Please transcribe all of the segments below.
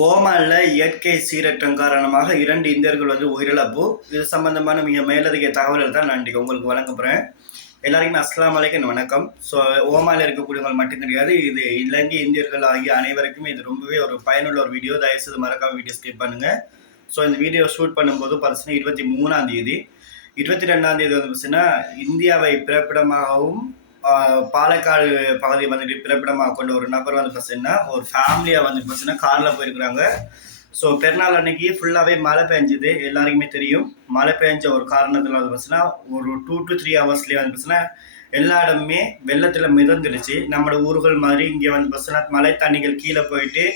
ஓமானில் இயற்கை சீரற்றம் காரணமாக 2 இந்தியர்கள் உயிரிழப்பு. இது சம்பந்தமான மிக மேலதிக தகவல்கள் தான் நான் இன்றைக்கு உங்களுக்கு வழங்க போகிறேன். எல்லாருக்குமே அஸ்ஸலாமு அலைக்கும், வணக்கம். ஸோ ஓமானில் இருக்கக்கூடியவங்க மட்டும் கிடையாது, இது இலங்கை இந்தியர்கள் ஆகிய அனைவருக்குமே இது ரொம்பவே ஒரு பயனுள்ள ஒரு வீடியோ. தயவுசெய்து மறக்காம வீடியோ ஸ்கிப் பண்ணுங்கள். ஸோ இந்த வீடியோ ஷூட் பண்ணும்போது பார்த்தீங்கன்னா 23ஆம் தேதி 22ஆம் தேதி பார்த்தீங்கன்னா இந்தியாவை பிறப்பிடமாகவும் பாலக்காடு பகுதியை பிறப்பிடமாக கொண்ட ஒரு நபர் பார்த்தீங்கன்னா ஒரு ஃபேமிலியாக பார்த்தீங்கன்னா காரில் போயிருக்கிறாங்க. ஸோ பெருநாள் அன்னைக்கு ஃபுல்லாகவே மழை பெஞ்சுது, எல்லாருக்குமே தெரியும். மழை பெஞ்ச ஒரு காரணத்தில் பார்த்தீங்கன்னா ஒரு 2 to 3 ஹவர்ஸ்லேயே பார்த்தீங்கன்னா எல்லா இடமுமே வெள்ளத்தில் மிதந்துடுச்சு. நம்மளோட ஊர்கள் மாதிரி இங்கே பார்த்தீங்கன்னா மழை தண்ணிகள் கீழே போயிட்டு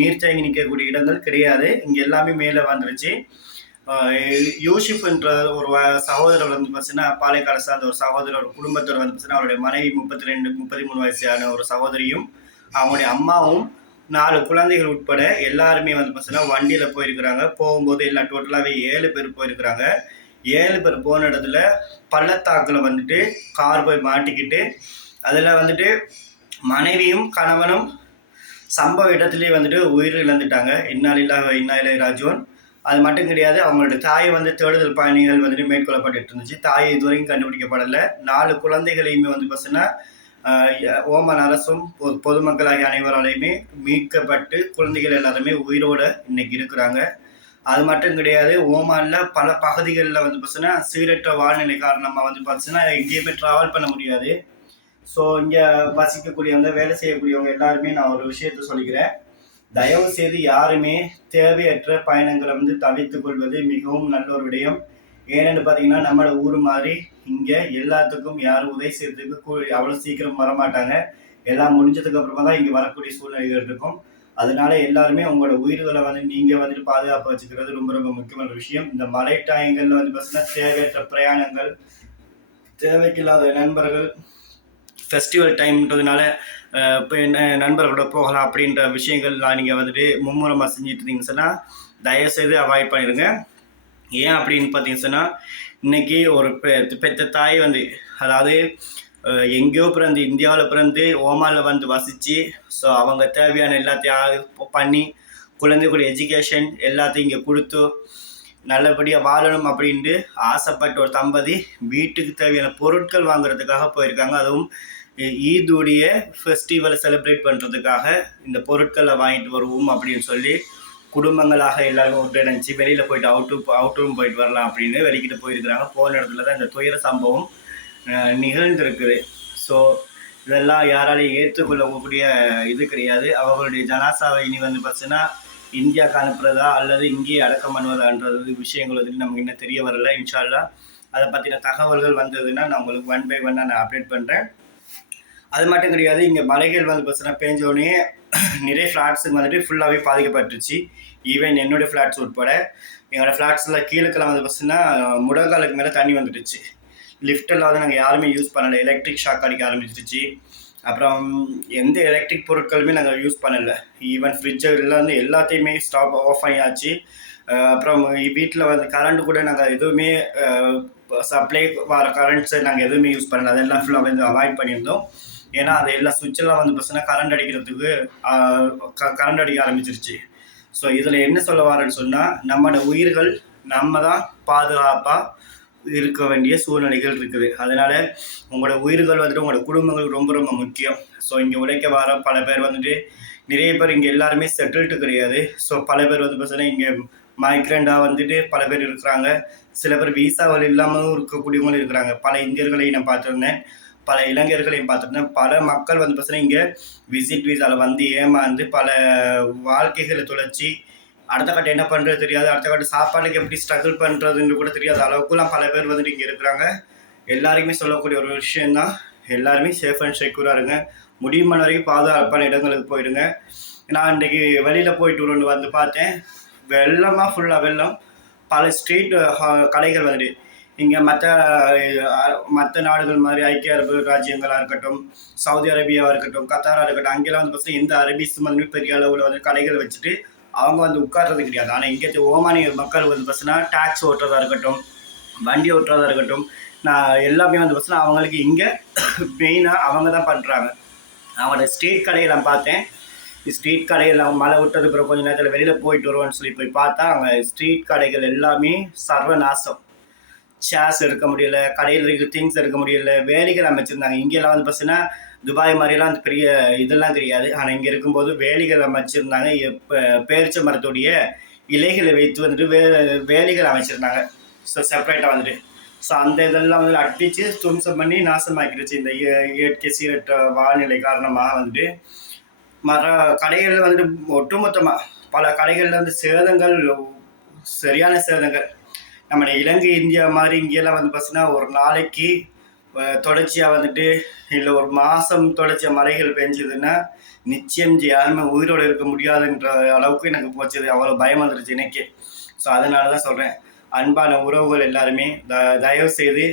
நீர் தேங்கி நிற்கக்கூடிய இடங்கள் கிடையாது. இங்கே எல்லாமே மேலே வந்துடுச்சு. யூசிப் என்ற ஒரு சகோதரர் பார்த்தீங்கன்னா பாலைக்காடு சார்ந்த ஒரு சகோதரர், ஒரு குடும்பத்தோட பார்த்தீங்கன்னா அவருடைய மனைவி 33 வயசான ஒரு சகோதரியும் அவங்களுடைய அம்மாவும் 4 குழந்தைகள் உட்பட எல்லாருமே பார்த்தீங்கன்னா வண்டியில் போயிருக்கிறாங்க. போகும்போது எல்லாம் டோட்டலாகவே 7 பேர் போயிருக்கிறாங்க. 7 பேர் போன இடத்துல பள்ளத்தாக்கில் கார் போய் மாட்டிக்கிட்டு அதில் மனைவியும் கணவனும் சம்பவ இடத்துலேயே உயிர் இழந்துட்டாங்க. இன்னாலில்லாஹி இன்னா இலைஹி ராஜிஊன். அது மட்டும் கிடையாது, அவங்களோட தாயை தேடுதல் பயணிகள் மேற்கொள்ளப்பட்டு இருந்துச்சு. தாயை இதுவரைக்கும் கண்டுபிடிக்கப்படலை. 4 குழந்தைகளையுமே பார்த்தீங்கன்னா ஓமான் அரசும் பொதுமக்கள் ஆகிய அனைவராலையுமே மீட்கப்பட்டு குழந்தைகள் எல்லாருமே உயிரோட இன்னைக்கு இருக்கிறாங்க. அது மட்டும் கிடையாது, ஓமானில் பல பகுதிகளில் பார்த்தீங்கன்னா சீரற்ற வாழ்நிலை காரணமாக பார்த்தீங்கன்னா எங்கேயுமே ட்ராவல் பண்ண முடியாது. ஸோ இங்கே வசிக்கக்கூடியவங்க, வேலை செய்யக்கூடியவங்க எல்லாருமே நான் ஒரு விஷயத்த சொல்லிக்கிறேன். தயவு செய்து யாருமே தேவையற்ற பயணங்களை தவிர்த்து கொள்வது மிகவும் நல்ல ஒரு விடயம். ஏன்னு பார்த்தீங்கன்னா நம்மளோட ஊர் மாதிரி இங்கே எல்லாத்துக்கும் யாரும் உதவி செய்யறதுக்கு அவ்வளோ சீக்கிரம் வரமாட்டாங்க. எல்லாம் முடிஞ்சதுக்கு அப்புறமா தான் இங்கே வரக்கூடிய சூழ்நிலைகள் இருக்கும். அதனால எல்லாருமே உங்களோட உயிர்களை நீங்கள் பாதுகாப்பாக வச்சுக்கிறது ரொம்ப ரொம்ப முக்கியமான விஷயம். இந்த மழை டாயங்களில் பார்த்தீங்கன்னா தேவையற்ற பிரயாணங்கள், தேவைக்கில்லாத நண்பர்கள், ஃபெஸ்டிவல் டைம்ன்றதுனால இப்போ நண்பர்களோட போகலாம் அப்படின்ற விஷயங்கள்லாம் நீங்கள் மும்முரமாக செஞ்சுட்டு இருந்தீங்கன்னு சொன்னால் தயவுசெய்து அவாய்ட் பண்ணிடுங்க. ஏன் அப்படின்னு பார்த்தீங்கன்னா இன்றைக்கி ஒரு பெற்ற தாய் அதாவது எங்கேயோ பிறந்து இந்தியாவில் பிறந்து ஓமானில் வசித்து ஸோ அவங்க தேவையான எல்லாத்தையும் பண்ணி குழந்தைகளுடைய எஜுகேஷன் எல்லாத்தையும் இங்கே கொடுத்து நல்லபடியாக வாழணும் அப்படின்ட்டு ஆசைப்பட்ட ஒரு தம்பதி வீட்டுக்கு தேவையான பொருட்கள் வாங்குறதுக்காக போயிருக்காங்க. அதுவும் ஈதுடைய ஃபெஸ்டிவலை செலிப்ரேட் பண்ணுறதுக்காக இந்த பொருட்களை வாங்கிட்டு வருவோம் அப்படின்னு சொல்லி குடும்பங்களாக எல்லாருமே ஒன்றிணைஞ்சு வெளியில் போயிட்டு அவுட்டரும் போயிட்டு வரலாம் அப்படின்னு வெளிக்கிட்டு போயிருக்கிறாங்க. போன இடத்துல தான் இந்த துயர சம்பவம் நிகழ்ந்திருக்குது. ஸோ இதெல்லாம் யாராலையும் ஏற்றுக்கொள்ளக்கூடிய இது கிடையாது. அவர்களுடைய ஜனாசாவை இனி பார்த்தீங்கன்னா இந்தியாவுக்கு அனுப்புறதா அல்லது இங்கேயே அடக்கம் பண்ணுவதான்றது விஷயங்கள் நமக்கு இன்னும் தெரிய வரல. இன்ஷா அல்லாஹ் அதை பற்றின தகவல்கள் வந்ததுன்னா நான் உங்களுக்கு 1 by 1 நான் அப்டேட் பண்ணுறேன். அது மட்டும் கிடையாது, இங்கே மலைகள் பார்த்தீங்கன்னா பேஞ்சோடனே நிறைய ஃப்ளாட்ஸுக்கு ஃபுல்லாகவே பாதிக்கப்பட்டுருச்சு. ஈவன் என்னுடைய ஃப்ளாட்ஸ் உட்பட எங்களோட ஃப்ளாட்ஸில் கீழக்கெல்லாம் பார்த்தீங்கன்னா முடங்காலுக்கு மேலே தண்ணி வந்துடுச்சு. லிஃப்டெல்லாம் நாங்கள் யாருமே யூஸ் பண்ணலை. எலக்ட்ரிக் ஷாக் அடிக்க ஆரம்பிச்சிருச்சு. அப்புறம் எந்த எலக்ட்ரிக் பொருட்களுமே நாங்கள் யூஸ் பண்ணலை. ஈவன் ஃப்ரிட்ஜில் எல்லாத்தையுமே ஆஃப் பண்ணியாச்சு. அப்புறம் வீட்டில் கரண்ட் கூட நாங்கள் எதுவுமே சப்ளை வர கரண்ட்ஸை நாங்கள் எதுவுமே யூஸ் பண்ணலை. அதெல்லாம் ஃபுல்லாக அவாய்ட் பண்ணியிருந்தோம். ஏன்னா அது எல்லா சுவிட்செல்லாம் பார்த்தீங்கன்னா கரண்ட் அடிக்கிறதுக்கு கரண்ட் அடிக்க ஆரம்பிச்சிருச்சு. ஸோ இதில் என்ன சொல்ல வரேன்னு சொன்னால் நம்மளோட உயிர்கள் நம்ம தான் பாதுகாப்பாக இருக்க வேண்டிய சூழ்நிலைகள் இருக்குது. அதனால் உங்களோட உயிர்கள் உங்களோட குடும்பங்கள் ரொம்ப ரொம்ப முக்கியம். ஸோ இங்கே உழைக்க வர பல பேர் நிறைய பேர் இங்கே எல்லாருமே செட்டில்டு கிடையாது. ஸோ பல பேர் பார்த்தீங்கன்னா இங்கே மைக்ரண்டாக பல பேர் இருக்கிறாங்க. சில பேர் வீசாவில் இல்லாமலும் இருக்கக்கூடியவங்களும் இருக்கிறாங்க. பல இந்தியர்களையும் நான் பார்த்துருந்தேன், பல இளைஞர்களையும் பார்த்துருந்தேன். பல மக்கள் பார்த்தீங்கன்னா இங்கே விசிட் வீசாவில் ஏமாந்து பல வாழ்க்கைகளை தொலைச்சி அடுத்த கட்ட என்ன பண்ணுறது தெரியாது, அடுத்த கட்ட சாப்பாடுக்கு எப்படி ஸ்ட்ரகிள் பண்ணுறதுன்னு கூட தெரியாத அளவுக்குலாம் பல பேர் இங்கே இருக்கிறாங்க. எல்லாருக்குமே சொல்லக்கூடிய ஒரு விஷயந்தான், எல்லாருமே சேஃப் அண்ட் செக்யூராக இருங்க. முடியுமான வரைக்கும் பாதுகாப்பான இடங்களுக்கு போயிடுங்க. நான் இன்றைக்கி வெளியில் போயிட்டு பார்த்தேன், வெள்ளமாக ஃபுல்லாக வெள்ளம். பல ஸ்ட்ரீட் கடைகள் இங்கே மற்ற நாடுகள் மாதிரி ஐக்கிய அரபு ராஜ்யங்களாக இருக்கட்டும், சவுதி அரேபியாவாக இருக்கட்டும், கத்தாராக இருக்கட்டும், அங்கெல்லாம் பார்த்தீங்கன்னா எந்த அரபிஸ் பெரிய அளவில் கடைகள் வச்சுட்டு அவங்க உட்கார்றது கிடையாது. ஆனால் இங்கே ஓமானிய மக்கள் பார்த்தீங்கன்னா டாக்ஸ் ஓட்டுறதா இருக்கட்டும், வண்டி ஓட்டுறதா இருக்கட்டும், நான் எல்லாமே பார்த்தீங்கன்னா அவங்களுக்கு இங்கே மெயினாக அவங்க தான் பண்ணுறாங்க. அவங்களோட ஸ்ட்ரீட் கடையை நான் பார்த்தேன். ஸ்ட்ரீட் கடைகள் அவங்க மழை விட்டது பிறகு கொஞ்சம் நேரத்தில் வெளியில் போயிட்டு வருவோன்னு சொல்லி போய் பார்த்தா அங்கே ஸ்ட்ரீட் கடைகள் எல்லாமே சர்வநாசம். சேர்ஸ் எடுக்க முடியல, கடையில் இருக்கிற திங்ஸ் எடுக்க முடியல, வேலிகள் அமைச்சிருந்தாங்க. இங்கெல்லாம் வந்து பார்த்தீங்கன்னா துபாய் மாதிரிலாம் அந்த பெரிய இதெல்லாம் கிடையாது. ஆனால் இங்கே இருக்கும்போது வேலிகள் அமைச்சிருந்தாங்க. பேரிச்ச மரத்துடைய இலைகளை வைத்து வந்துட்டு வேலிகள் அமைச்சிருந்தாங்க. ஸோ செப்பரேட்டாக வந்துட்டு ஸோ அந்த இதெல்லாம் வந்து அடித்து தும்சம் பண்ணி நாசமாக்கிடுச்சு இந்த இயற்கை சீரற்ற வானிலை காரணமாக வந்துட்டு. கடைகளில் வந்துட்டு ஒட்டுமொத்தமாக பல கடைகளில் வந்து சேதங்கள், சரியான சேதங்கள். நம்ம இலங்கை இந்தியா மாதிரி இங்கெல்லாம் வந்து பார்த்தீங்கன்னா ஒரு நாளைக்கு தொடர்ச்சியாக வந்துட்டு இல்லை ஒரு மாதம் தொடர்ச்சியாக மழைகள் பெஞ்சதுன்னா நிச்சயம் யாருமே உயிரோடு இருக்க முடியாதுன்ற அளவுக்கு எனக்கு போச்சது. அவ்வளோ பயம் வந்துருச்சு எனக்கே. ஸோ அதனால தான் சொல்கிறேன், அன்பான உறவுகள் எல்லாருமே தயவு செய்து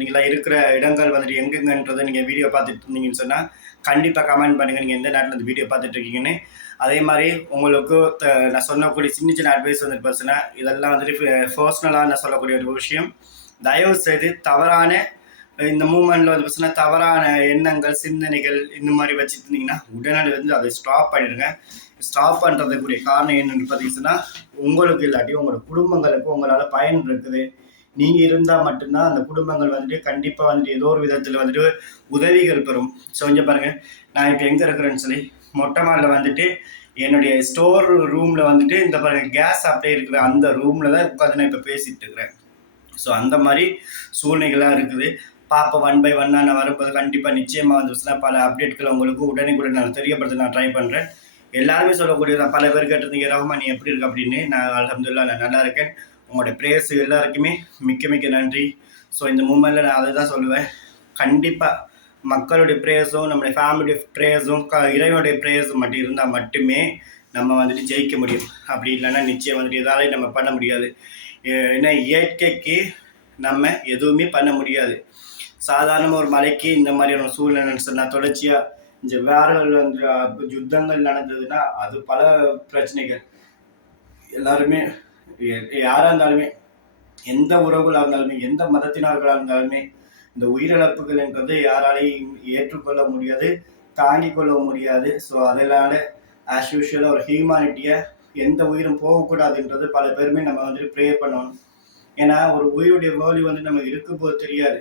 நீங்களாம் இருக்கிற இடங்கள் வந்துட்டு எங்கெங்கன்றதை நீங்கள் வீடியோ பார்த்துட்டு இருந்தீங்கன்னு சொன்னால் கண்டிப்பாக கமெண்ட் பண்ணுங்கள் நீங்கள் எந்த நாட்டில் இந்த வீடியோ பார்த்துட்டு இருக்கீங்கன்னு. அதே மாதிரி உங்களுக்கு நான் சொல்லக்கூடிய சின்ன சின்ன அட்வைஸ் வந்துட்டு பார்த்தீங்கன்னா இதெல்லாம் வந்துட்டு பர்சனலாக நான் சொல்லக்கூடிய ஒரு விஷயம். தயவு செய்து தவறான இந்த மூமெண்ட்டில் வந்து பார்த்தீங்கன்னா தவறான எண்ணங்கள், சிந்தனைகள் இந்த மாதிரி வச்சுட்டு இருந்தீங்கன்னா உடனடி வந்து அதை ஸ்டாப் பண்ணிடுங்க. ஸ்டாப் பண்ணுறதுக்குரிய காரணம் என்னென்னு பார்த்தீங்கன்னா உங்களுக்கு இல்லாட்டி உங்களோட குடும்பங்களுக்கு உங்களால் பயன் இருக்குது. நீங்கள் இருந்தால் மட்டும்தான் அந்த குடும்பங்கள் வந்துட்டு கண்டிப்பாக வந்துட்டு ஏதோ ஒரு விதத்தில் வந்துட்டு உதவிகள் பெறும். ஸோ கொஞ்சம் பாருங்கள், நான் இப்போ எங்கே இருக்கிறேன்னு சொல்லி மொட்டை மாடியில் வந்துட்டு என்னுடைய ஸ்டோர் ரூமில் வந்துட்டு இந்த பாருங்கள் கேஸ் அப்படியே இருக்கிற அந்த ரூமில் தான் உட்காந்து நான் இப்போ பேசிகிட்டு இருக்கிறேன். ஸோ அந்த மாதிரி சூழ்நிலைகளாக இருக்குது. பாப்பா 1 by 1 நான் வரும்போது கண்டிப்பாக நிச்சயமாக வந்துச்சுன்னா பல அப்டேட்களை உங்களுக்கு உடனுக்குடன் நான் தெரியப்படுத்த நான் ட்ரை பண்ணுறேன். எல்லாருமே சொல்லக்கூடியதான். பல பேர் கேட்டிருந்தீங்க, ரஹ்மான் நீ எப்படி இருக்கு அப்படின்னு. நான் அல்ஹம்துலில்லாஹ் நான் நல்லா இருக்கேன். உங்களோட ப்ரேயர்ஸ் எல்லாருக்குமே மிக்க மிக்க நன்றி. ஸோ இந்த மூமெண்ட்டில் நான் அதை தான் சொல்லுவேன். கண்டிப்பாக மக்களுடைய ப்ரேயர்ஸும் நம்மளுடைய ஃபேமிலியுடைய ப்ரேயர்ஸும் இறைவனுடைய ப்ரேயர்ஸும் மட்டும் இருந்தால் மட்டுமே நம்ம வந்துட்டு ஜெயிக்க முடியும். அப்படி இல்லைன்னா நிச்சயம் வந்துட்டு எதாலையும் நம்ம பண்ண முடியாது. ஏன்னா இயற்கைக்கு நம்ம எதுவுமே பண்ண முடியாது. சாதாரணமாக ஒரு மலைக்கு இந்த மாதிரியான சூழ்நிலைன்னு சொன்னால் தொடர்ச்சியாக இந்த வேர்கள் வந்து யுத்தங்கள் நடந்ததுன்னா அது பல பிரச்சனைகள். எல்லாருமே யாராக இருந்தாலுமே, எந்த உறவுகளாக இருந்தாலுமே, எந்த மதத்தினர்களாக இருந்தாலுமே இந்த உயிரிழப்புகள் என்றது யாராலையும் ஏற்றுக்கொள்ள முடியாது, தாங்கிக் கொள்ள முடியாது. ஸோ அதனால ஆஸ் யூஷுவலாக ஒரு ஹியூமானிட்டியை எந்த உயிரும் போகக்கூடாதுன்றது பல பேருமே நம்ம வந்துட்டு ப்ரே பண்ணணும். ஏன்னா ஒரு உயிருடைய வேல்யூ வந்து நம்ம இருக்கும்போது தெரியாது.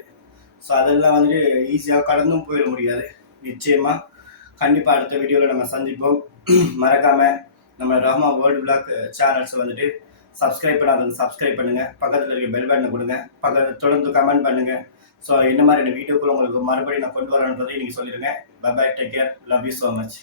ஸோ அதெல்லாம் வந்துட்டு ஈஸியாக கடந்தும் போயிட முடியாது. நிச்சயமாக கண்டிப்பாக அடுத்த வீடியோவில் நம்ம சந்திப்போம். மறக்காமல் நம்ம ரஹ்மான் வேர்ல்டு விளாக் சேனல்ஸை வந்துட்டு சப்ஸ்கிரைப் பண்ணாதவங்க சப்ஸ்கிரைப் பண்ணுங்கள். பக்கத்தில் இருக்க பெல் பட்டனை கொடுங்க. தொடர்ந்து கமெண்ட் பண்ணுங்கள். ஸோ இந்த மாதிரி வீடியோக்குள்ள உங்களுக்கு மறுபடியும் நான் கொண்டு வரேன்றதை நீங்கள் சொல்லிடுங்க. Bye bye, take care, love you so much.